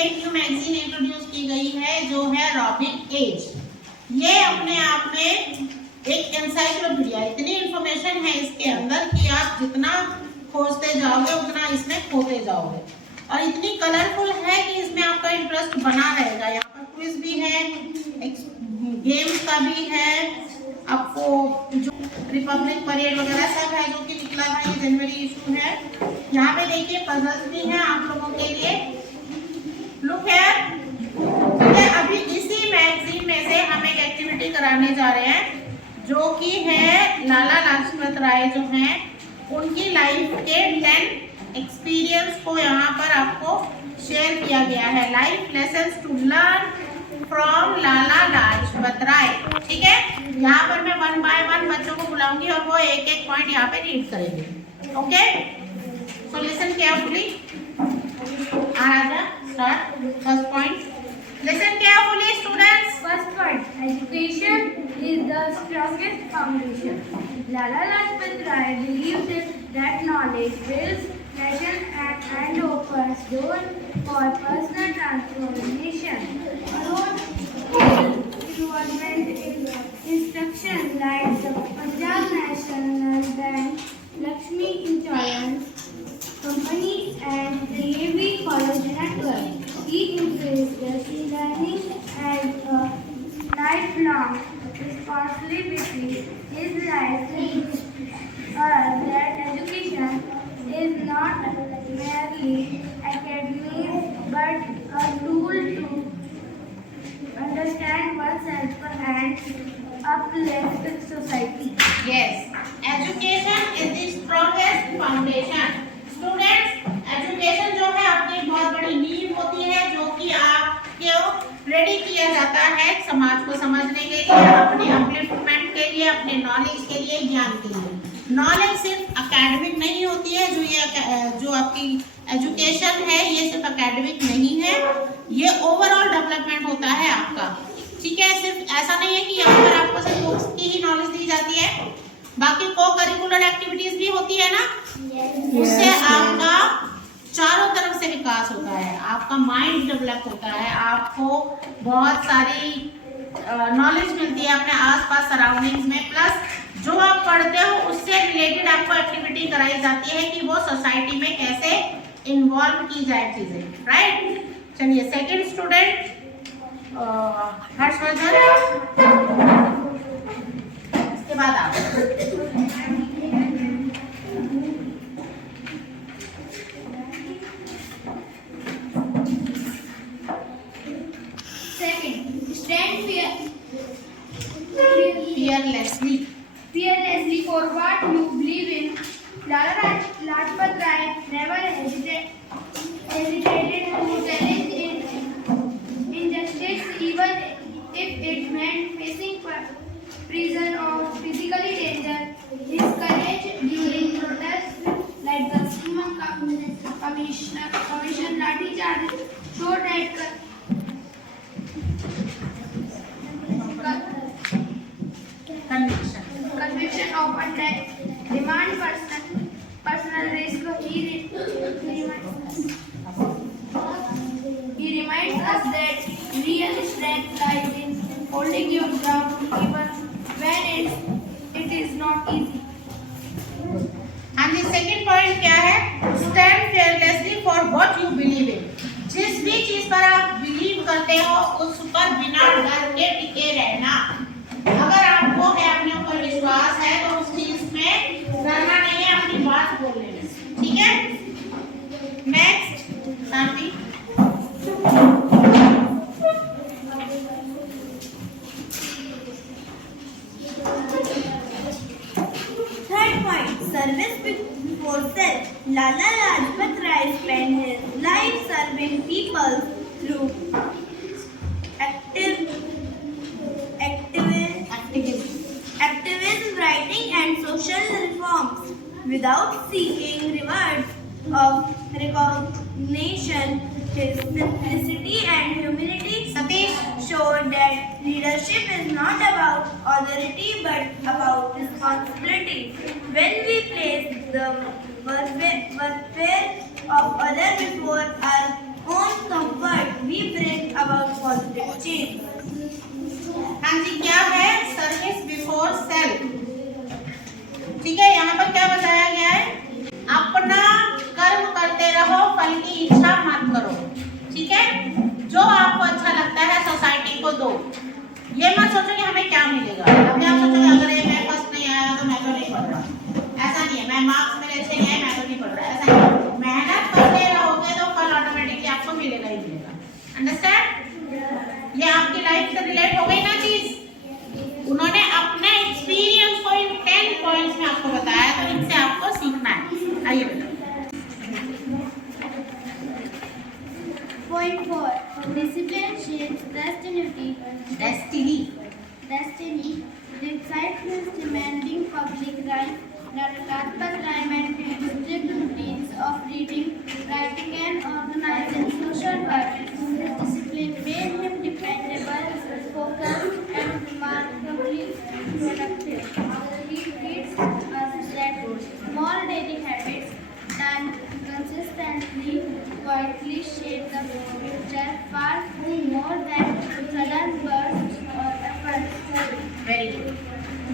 में एक new magazine introduce की गई है जो है रॉबिन एज। ये अपने आप में एक एनसाइक्लोपीडिया, इतनी इंफॉर्मेशन है इसके अंदर कि आप जितना खोजते जाओगे उतना इसमें खोते जाओगे, और इतनी कलरफुल है कि इसमें आपका इंटरेस्ट बना रहेगा। यहाँ पर क्विज भी है, गेम्स का भी है, आपको जो रिपब्लिक परेड वगैरह सब है जो कि निकला था, ये जनवरी इशू है। यहाँ पे देखिए पजल्स भी हैं आप लोगों के लिए। लुक है, अभी इसी मैगजीन में से हम एक एक्टिविटी कराने जा रहे हैं जो कि है लाला लाजपत राय जो हैं उनकी लाइफ के 10 एक्सपीरियंस को यहाँ पर आपको शेयर किया गया है। Life lessons to learn from Lala Lajpat Rai. ठीक है, यहाँ पर मैं 1 बाय 1 बच्चों को बुलाऊंगी और वो एक एक पॉइंट यहाँ पे रीड करेंगे। Okay, so listen carefully. Aaradhya, start. First point, listen carefully students. First point, education is the strongest foundation. Lala Lajpat Rai believed that knowledge builds nation and opens doors for personal transformation. Involvement in instruction like the Punjab National Bank, Lakshmi Insurance Company and the AV College Network. He embraced learning as a lifelong responsibility. His life teaches us that education is not merely academic but a tool to understand oneself and uplift society. Yes, education is the strongest foundation. Students, education जो है आपकी बहुत बड़ी नींव होती है जो कि आपको रेडी किया जाता है समाज को समझने के लिए, अपने अपलिफ्टमेंट के लिए, अपने नॉलेज के लिए, ज्ञान के लिए। नॉलेज सिर्फ एकेडमिक नहीं होती है, जो आपकी एजुकेशन है ये सिर्फ एकेडमिक नहीं है, ये ओवरऑल डेवलपमेंट होता है आपका। ठीक है, सिर्फ ऐसा नहीं है कि यहाँ पर आपको सिर्फ बुक्स की ही नॉलेज दी जाती है, बाकी को करिकुलर एक्टिविटीज भी होती है ना, उससे आपका चारों तरफ से विकास होता है, आपका माइंड डेवलप होता है, आपको बहुत सारी नॉलेज मिलती है अपने आसपास सराउंडिंग्स में, प्लस जो आप पढ़ते हो उससे रिलेटेड आपको एक्टिविटी कराई जाती है कि वो सोसाइटी में कैसे इन्वॉल्व की जाए चीजें। राइट, चलिए सेकंड स्टूडेंट हर्षवर्धन, इसके बाद आप। Fearlessly for what you believe in. Lala Lajpat Rai never hesitated to challenge injustice, even if it meant facing prison or physically danger. His courage during protests like the Sima Commission Lathi Charge showed that conviction often demand personal risk. He reminds us that real strength lies in holding your ground even when it is not easy. And the second point क्या है? Stand fearlessly for what you believe in. जिस भी चीज पर आप बिलीव करते हो उस पर बिना डर के टिके रहना। अगर आपको है अपने ऊपर विश्वास है तो उस चीज में डरना नहीं है, अपनी बात बोलने में। ठीक है, नेक्स्ट शांति। Third point, service before self. Lala Lajpat Rai spent his life serving people through activism, writing and social reforms. Without seeking rewards of recognition, his simplicity and humility showed that leadership is not about authority but about responsibility. When we place the welfare of others before our own comfort, we bring about positive change. हाँ जी, क्या है service before self. ठीक है, यहाँ पर क्या बताया गया है, अपना कर्म करते रहो, फल की इच्छा मत करो। ठीक है, जो आपको अच्छा लगता है सोसाइटी को दो। ये मत सोचो कि हमें क्या मिलेगा। अभी आप सोचोगे अगर ये मैं फर्स्ट नहीं आया तो मैं तो नहीं पढ़ रहा, ऐसा नहीं है। मैं मार्क्स मेरे अच्छे नहीं आए मैं तो नहीं पढ़ रहा, ऐसा नहीं है। मेहनत करते रहोगे तो फल ऑटोमेटिकली आपको मिलेगा ही मिलेगा। अंडरस्टैंड? ये आपकी लाइफ से रिलेट हो गई ना चीज। उन्होंने अपने एक्सपीरियंस को इन 10 पॉइंट्स में आपको बताया, तो इनसे आपको सीखना है। आइए बेटा। Point 4. Discipline shapes destiny. Destiny. Despite his demanding public life, Dr. Lajpat Rai maintained strict routines of reading, writing, and organizing social work. His discipline made him dependable, focused, and remarkably productive. He teaches us that small daily habits done consistently quietly shape the future far more than sudden bursts or efforts. Very good.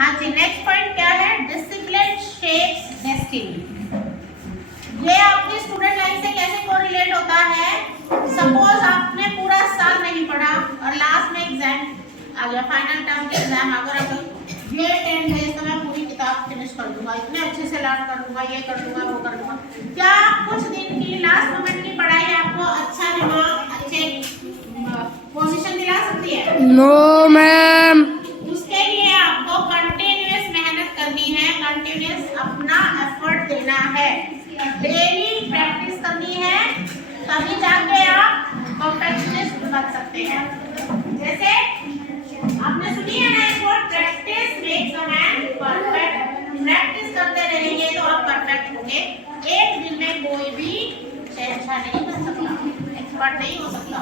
हाँ जी, next point क्या है, discipline shapes destiny. ये आपकी student life से कैसे कोरिलेट होता है। सपोज आपने पूरा साल नहीं पढ़ा और लास्ट में एग्जाम आ गया, फाइनल टर्म के एग्जाम अगर आप ये 10 डेज तो मैं पूरी किताब फिनिश कर दूंगा, इतने अच्छे से लर्न कर दूंगा, ये कर दूंगा, वो कर दूंगा। क्या कुछ दिन की लास्ट मोमेंट की पढ़ाई आपको अच्छा दिमाग, अच्छे पोजीशन दिला सकती है? No, ma'am. उसके लिए आपको कंटिन्यूअस मेहनत करनी है, कंटिन्यूअस अपना एफर्ट देना है, डेली प्रैक्टिस करनी है, तभी जाके आप परफेक्शनिस्ट बन सकते हैं। जैसे आपने सुनी है ना एक word, practice makes a man perfect. Practice करते रहेंगे तो आप परफेक्ट होंगे। एक दिन में कोई भी शहंशाह नहीं बन सकता, एक्सपर्ट नहीं हो सकता।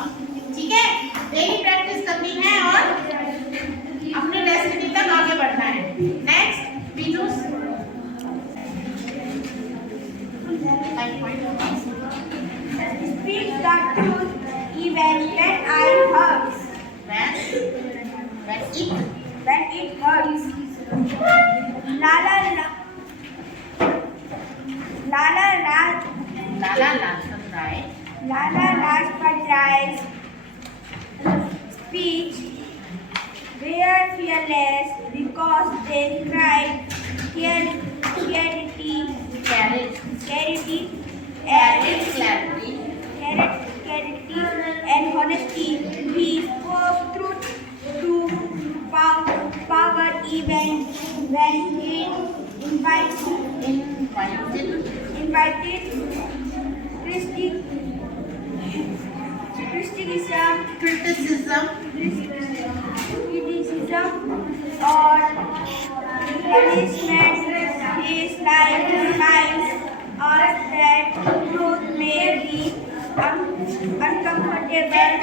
ठीक है, डेली प्रैक्टिस करनी है और अपने डेस्टिनी तक आगे बढ़ना है। नेक्स्ट पीजूस Speak the truth even when I hurts. When it hurts. Lala Lajpat Rai's speech were fearless because they cried clarity and honesty. He spoke truth to power even when he invited criticism or punishment. His life reminds us that truth may be uncomfortable,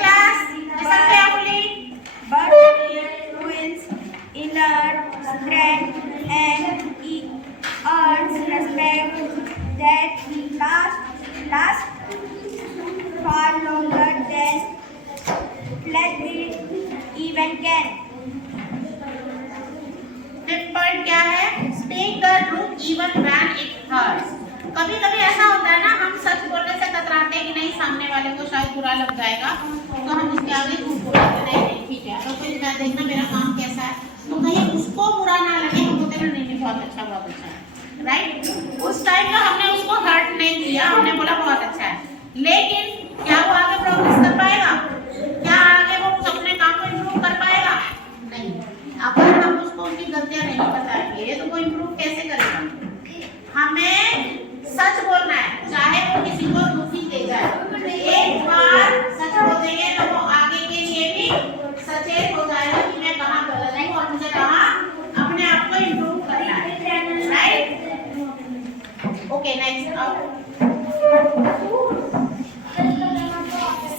but it wins inner strength and earns respect that lasts far longer than flattery even can. Fifth point क्या है, speak the truth even when it hurts. कभी कभी ऐसा होता है ना, हम सच बोलने से कतराते हैं कि नहीं सामने वाले को शायद बुरा लग जाएगा, तो हम उसके आगे झूठ बोलते हैं, नहीं ठीक है तो फिर मैं देखना मेरा काम कैसा है, तो कहीं उसको बुरा ना लगे, हम बोलते हैं नहीं बहुत अच्छा है, राइट। उस टाइम में हमने उसको हर्ट नहीं किया, हमने बोला बहुत अच्छा है, लेकिन क्या वो आगे प्रोग्रेस कर पाएगा? क्या आगे वो अपने काम को इम्प्रूव कर पाएगा? नहीं। अगर हम उसको उनकी गलतियां नहीं बताएंगे तो वो इम्प्रूव कैसे करेगा? हमें सच बोलना है, चाहे वो किसी को दुखी दे जाए। एक बार सच बोल देंगे तो वो आगे के लिए भी सचेत हो जाएगा कि मैं कहाँ गलत हूँ और मुझे कहाँ अपने आप को इम्प्रूव करना है, right. Okay, next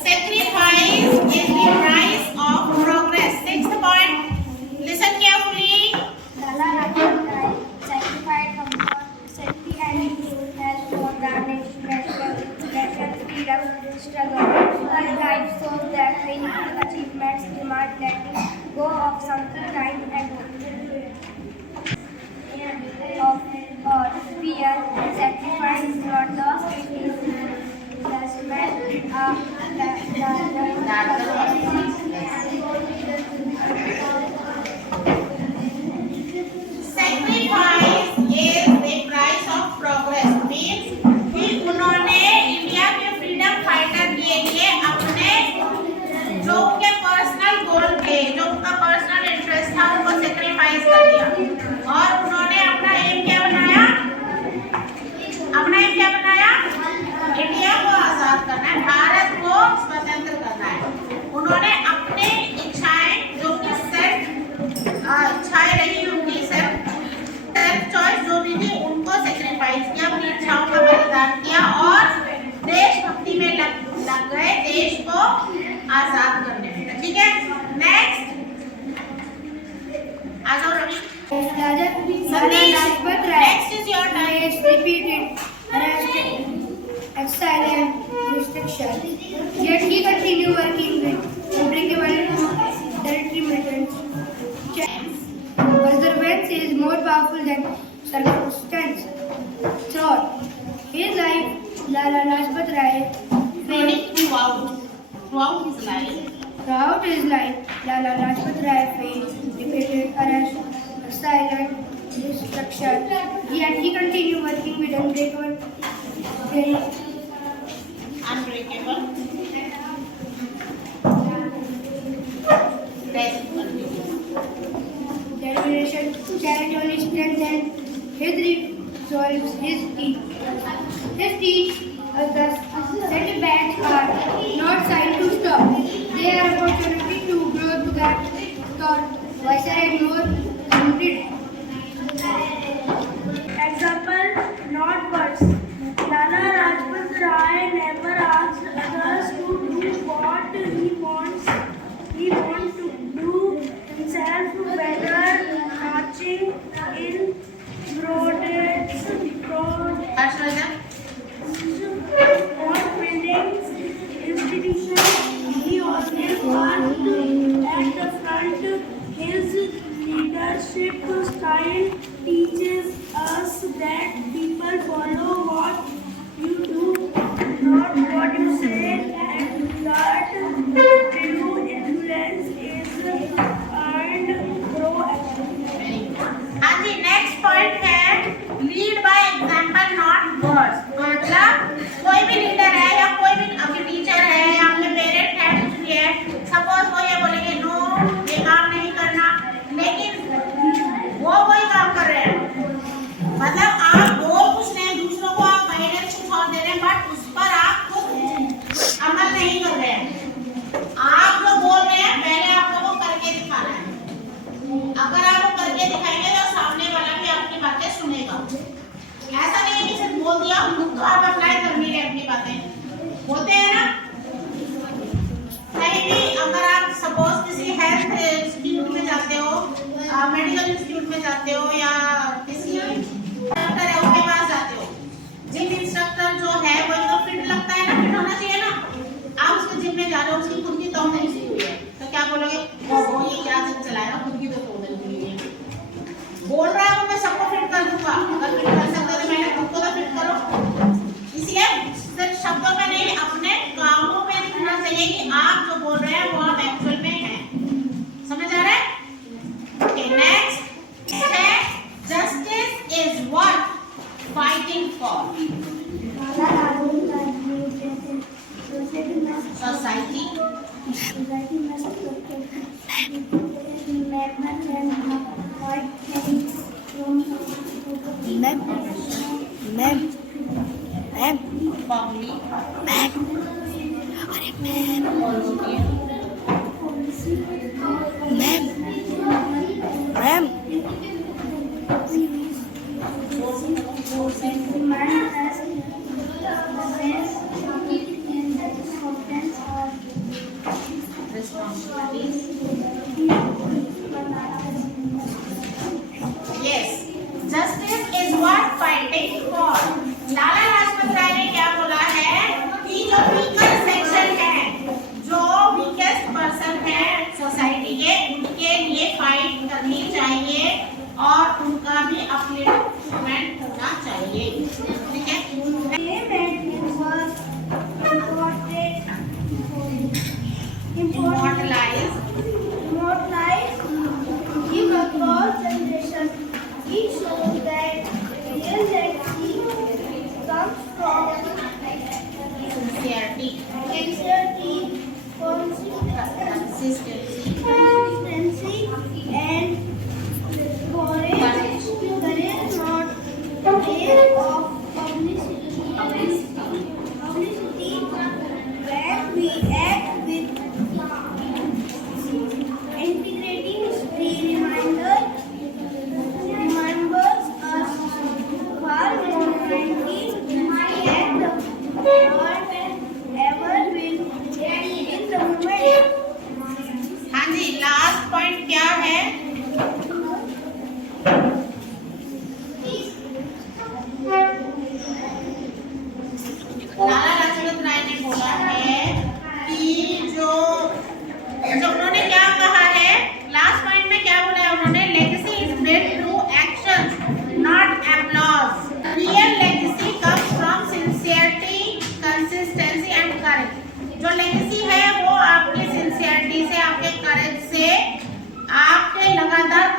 sacrifice is the price of progress. Sixth point, listen carefully. Lala Lajpat Rai sacrificed comfort, safety, and his health for the national freedom struggle. Her life shows that meaningful achievements demand letting go of something time and of or fear. Sacrifice is not lost, it is investment. Sacrifice is the price of progress. Means कि उन्होंने इंडिया के freedom fighter के लिए अपने जो उनके personal goal थे, जो उनका पर्सनल इंटरेस्ट था, उनको सेक्रीफाइस कर दिया और उन्होंने अपना एम क्या बनाया? इंडिया को आजाद करना है, भारत को स्वतंत्र करना है। उन्होंने अपने इच्छाएं जो कि इच्छाएं रही उनकी सेल्फ चॉइस जो भी थी उनको सेक्रीफाइस किया, अपनी इच्छाओं का बलिदान किया और देशभक्ति में लग गए देश को आजाद करने में। ठीक है, नेक्स्ट आ जाओ Ravi. Next is your time. Repeated arrest, exile and restriction. Yet he continued working with unbreakable territory methods. Perseverance is more powerful than circumstance. Throughout his life, Lala Lajpat Rai Throughout his life, Lala Lajpat Rai faced repeated arrest, exile and destruction. Yet he continued working with unbreakable determination, challenge only strengthened his resolve, his teeth. Thus, setbacks are not sign to stop. They are opportunity to grow to that thought, wiser and more committed. Example, not words. Lala Lajpat Rai never asked others to do what he wants. He wants to do himself, whether marching in protests or building institutions. He always worked at the front. His leadership style teaches us that people follow what you do, not what you say, and that true influence is earned through action. हाँ जी, next point है lead by example not words. मतलब कोई भी लीडर है या कोई भी आपके टीचर है या आपके पेरेंट है, कुछ भी है, सपोज वो ये बोलेंगे नो ये काम नहीं करना, लेकिन वो वही काम कर रहे हैं। मतलब आप बोल कुछ नहीं, दूसरों को आप गाइडेंस कुछ और दे रहे हैं, बट उस पर आप खुद अमल नहीं कर रहे हैं। आप जो बोल रहे हैं पहले आपको वो करके दिखाना है। अगर आप वो करके दिखाएंगे तो सामने वाला भी आपकी बातें सुनेगा। ऐसा नहीं है कि सिर्फ बोल दिया, खुद तो आप अप्लाई कर नहीं रहे अपनी बातें, बोलते हैं ना। कहीं भी अगर आप सपोज किसी हेल्थ इंस्टीट्यूट में जाते हो, मेडिकल इंस्टीट्यूट में जाते हो या किसी डॉक्टर है उसके पास जाते हो, जिम इंस्ट्रक्टर जो है वो एकदम फिट लगता है ना, फिट होना चाहिए ना। आप उसके जिम में जा रहे हो, उसकी खुद की तो नहीं सी हुई है, तो क्या बोलोगे? वो ये क्या जिम चलाएगा, खुद की तो नहीं हुई है। बोल रहा है वो मैं सबको फिट कर दूंगा, अगर फिट कर सकता तो मैंने खुद को तो फिट करो। इसलिए सिर्फ शब्दों में नहीं, अपने कामों में दिखना चाहिए कि आप जो बोल रहे हैं वो आप एक्चुअल में हैं। समझ आ रहा है? ओके, नेक्स्ट है justice is what fighting for society. Yes, justice is what fighting for। लाला लाजपत राय ने क्या बोला है कि जो वीकर सेक्शन है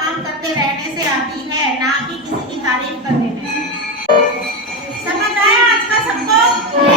काम करते रहने से आती है, ना कि किसी की तारीफ करने में। समझ आया आज का सबको?